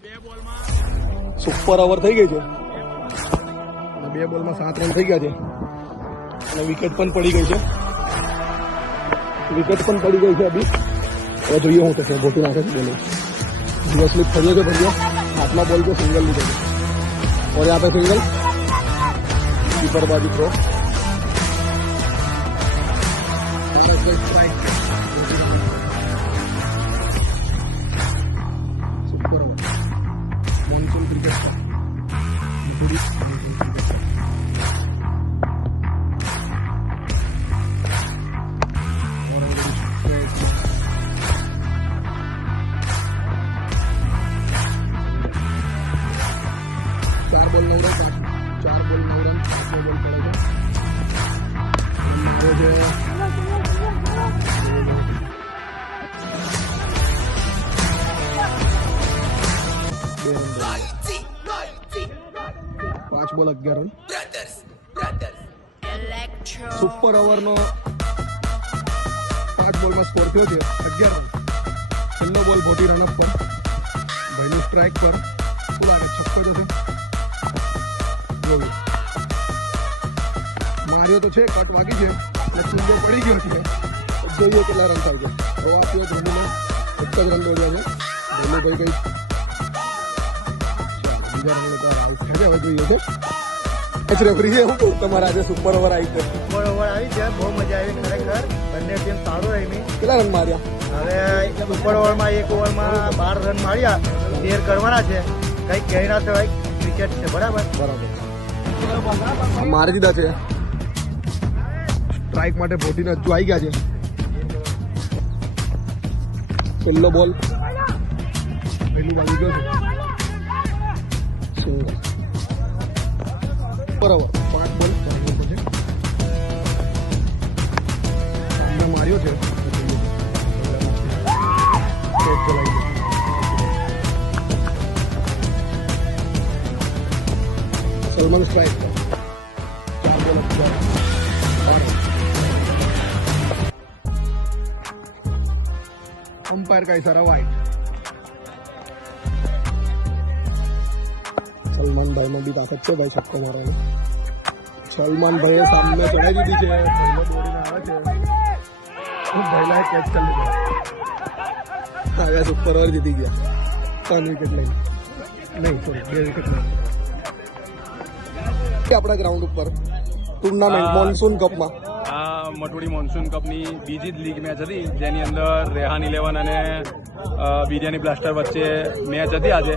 Super over થઈ ગઈ છે. 2 બોલમાં 7 રન થઈ ગયા છે અને વિકેટ પણ પડી ગઈ છે. અભી હવે જોઈએ હું થશે. ગોટી નાખે છે બોલે जीरो स्लिप खड़ियो के बढ़िया हाथ में बॉल को सिंगल ली गई और यहाँ पे सिंगल कीपर बाजी throw super over monsoon cricket चार बॉल 9 रन 5 बॉल पड़े છે. પાંચ બોલ 11 રન. સુપર ઓવર નો 5 બોલમાં સ્કોર થયો છે 11 રન. છેલ્લો બોલ મોટી રનઅપ પર ભાઈનું સ્ટ્રાઇક પર શું લાગે છક્કો જશે. માર્યો તો છે કટ વાગી છે અને સિંગલ પડી ગયો છે. જોઈએ કેટલા રન થાય છે. હવે આ પ્લેયર ધોનીને એક જ રન દોડ્યા છે. ધોની કઈ બીજા રન લેતા આઉટ થાય છે. હવે જોઈએ છે એચ રેફરી છે. હું તમારા આજે સુપર ઓવર આવી છે. સુપર ઓવર આવી છે. બહુ મજા આવી ખરેખર. બંને ટીમ સારું રમી. કેટલા રન માર્યા? હવે સુપર ઓવરમાં 1 ઓવરમાં 12 રન માર્યા. 13 કરવાના છે. કઈ કહી ના થવાય. ક્રિકેટ છે બરાબર. મારી દીધા છે. સ્ટ્રાઇક માટે ભોટીને હજુ આવી ગયા છે. છેલ્લો બોલ પેલું વાગી ગયો છે. બરાબર 5 બોલ છે. સામને માર્યો છે. સલમાન સ્ટ્રાઇક 4 બોલ 12. अंपायर का इशारा वाइट. सलमान भाई में भी ताकत है भाई छक्का मारे. सलमान भाई सामने चढ़ाई दी है. भाई कैच कर लिया. सुपर ओवर जीती गया. 3 विकेट લઈને નહીં સોરી 2 વિકેટ લઈને આપણા ગ્રાઉન્ડ ઉપર ટુર્નામેન્ટ મોન્સૂન કપમાં આ મટોડી મોન્સૂન કપની બીજી જ લીગ મેચ હતી જેની અંદર રેહાન 11 અને બિરયાની બ્લાસ્ટર વચ્ચે મેચ હતી આજે.